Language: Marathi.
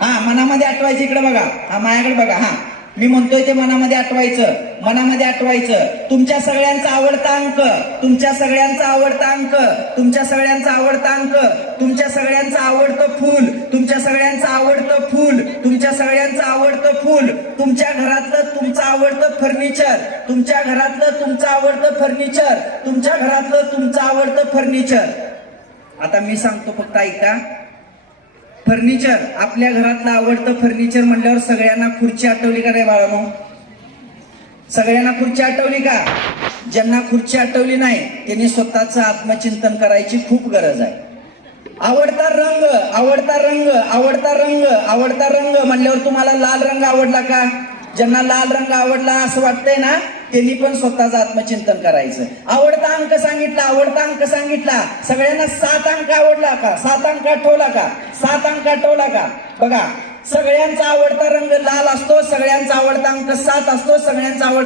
हा, मनामध्ये आठवायचं. इकडे बघा, हा माझ्याकडे बघा. हा, मी म्हणतोय ते मनामध्ये आठवायचं, मनामध्ये आठवायचं. तुमच्या सगळ्यांचा आवडता अंक, तुमच्या सगळ्यांचा आवडता अंक, तुमच्या सगळ्यांचा आवडता अंक, तुमच्या सगळ्यांचं आवडतं फूल, तुमच्या सगळ्यांचं आवडतं फूल, तुमच्या सगळ्यांचं आवडतं फूल, तुमच्या घरातलं तुमचं आवडतं फर्निचर, तुमच्या घरातलं तुमचं आवडतं फर्निचर, तुमच्या घरातलं तुमचं आवडतं फर्निचर. आता मी सांगतो, फक्त ऐका. फर्निचर, आपल्या घरातलं आवडतं फर्निचर म्हणल्यावर सगळ्यांना खुर्ची आठवली का रे बाळांनो? सगळ्यांना खुर्ची आठवली का? ज्यांना खुर्ची आठवली नाही त्यांनी स्वतःचं आत्मचिंतन करायची खूप गरज आहे. आवडता रंग, आवडता रंग, आवडता रंग, आवडता रंग म्हणल्यावर तुम्हाला लाल रंग आवडला का? ज्यांना लाल रंग आवडला असं वाटतंय ना, त्यांनी पण स्वतःचं आत्मचिंतन करायचं. आवडता अंक सांगितला, आवडता अंक सांगितला. सगळ्यांना 7 अंक आवडला का? 7 अंक आठवला का? 7 अंक आठवला का? बघा, सगळ्यांचा आवडता रंग लाल असतो, सगळ्यांचा आवडता अंक 7 असतो, सगळ्यांचा आवडता